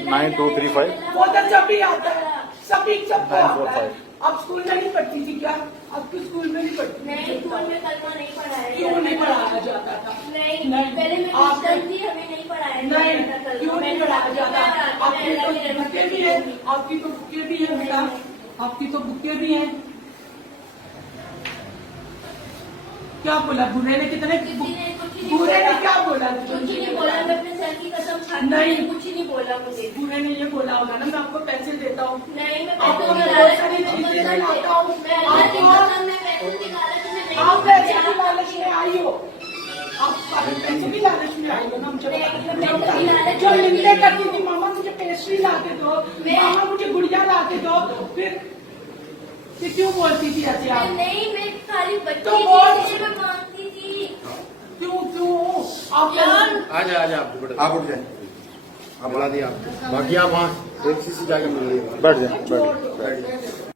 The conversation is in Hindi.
9235 वो तो जब भी आता है, सभी सबको आता है। 945। अब स्कूल में नहीं पढ़ती थी क्या? अब तो स्कूल में नहीं पढ़ती नहीं, थी। स्कूल में कलमा नहीं पढ़ाया क्यों नहीं पढ़ाया जाता था? नहीं, नहीं। पहले मैं आप- क्रिश्चियन थी, हमें नहीं पढ़ाया नहीं, जाता था कलमा। क्यों नहीं पढ़ाया जाता? आपकी तो मैंने बुकें भी है, आपकी तो बुकें भी है बेटा, आपकी तो बुकें भी हैं। क्या बोला बुरे ने? कितने बुरे ने क्या बोला? कुछ नहीं बोला, मैं अपने सर की कसम खाती हूँ, नहीं। कुछ नहीं बोला मुझे। बुरे ने ये बोला होगा ना, मैं आपको पैसे देता हूँ। नहीं, मैं आपको पैसों मैं की बहुत लालच सारी में चीजें नहीं दिलाता हूँ। मैं अल्लाह की कसम, मैं पैसों की लालच में नहीं आप पैसे की लालच में आई हो, आप पैसे की लालच में आई हो ना। मुझे जो निंदे करती थी, मामा मुझे पेस्ट्री ला के दो, मामा मुझे गुड़िया ला के दो, फिर क्यों बोलती थी ऐसे आप? नहीं, मैं खाली बच्ची तो बोल। थी, मैं मांगती थी। क्यों आप यार, आजा आप उठ जाए, आप बुला दिया। बाकी आप वहाँ एक सी जाके मिल लीजिए। बैठ जाए, बैठ जाए।